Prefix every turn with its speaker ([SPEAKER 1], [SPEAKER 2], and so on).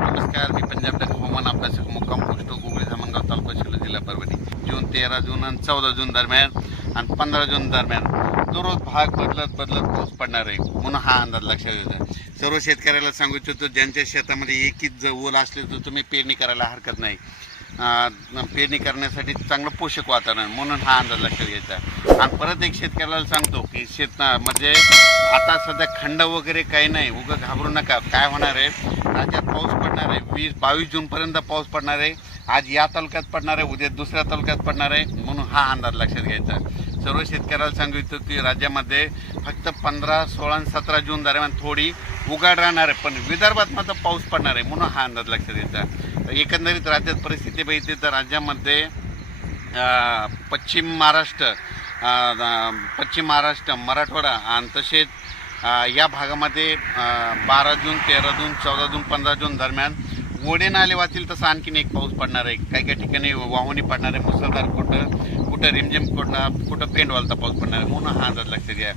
[SPEAKER 1] नमस्कार मी पंजाब हवामान अभ्यासक मुक्काम पोस्ट गुगळी धामणगाव तालुका शिलो जिल्हा परभणी. जून तेरा जून आणि चौदा जून दरम्यान आणि पंधरा जून दरम्यान दररोज भाग बदलत बदलत पाऊस पडणार आहे. म्हणून हा अंदाज लक्षात येतो सर्व शेतकऱ्याला सांगू इच्छितो ज्यांच्या शेतामध्ये एकीच ओल असले तर तुम्ही पेरणी करायला हरकत नाही. पेरणी करण्यासाठी चांगलं पोषक वातावरण म्हणून हा अंदाज लक्षात घ्यायचा आणि परत एक शेतकऱ्याला सांगतो की शेत म्हणजे आता सध्या खंड वगैरे काही नाही उगं घाबरू नका. काय होणार आहे? राज्यात पाऊस पडणार आहे वीस बावीस जूनपर्यंत पाऊस पडणार आहे. आज या तालुक्यात पडणार आहे उद्या दुसऱ्या तालुक्यात पडणार आहे म्हणून हा अंदाज लक्षात घ्यायचा सर्व शेतकऱ्याला सांगू इच्छितो की राज्यामध्ये फक्त पंधरा सोळा आणि सतरा जून दरम्यान थोडी उघाड राहणार आहे पण विदर्भात मात्र पाऊस पडणार आहे म्हणून हा अंदाज लक्षात घ्यायचा एकंदरीत राज्यात परिस्थिती बघितली तर राज्यामध्ये पश्चिम महाराष्ट्र पश्चिम महाराष्ट्र मराठवाडा आणि तसेच या भागामध्ये बारा जून तेरा जून चौदा जून पंधरा जून दरम्यान गोडे नाले वाचील तसं आणखीन एक पाऊस पडणार आहे. काही काही ठिकाणी वाहुनी पडणार आहे. मुसळधार कुठं कुठं रिमझिम कुठं कुठं पेंडवालचा पाऊस पडणार आहे. म्हणून हा अंदाज लक्षात घ्या.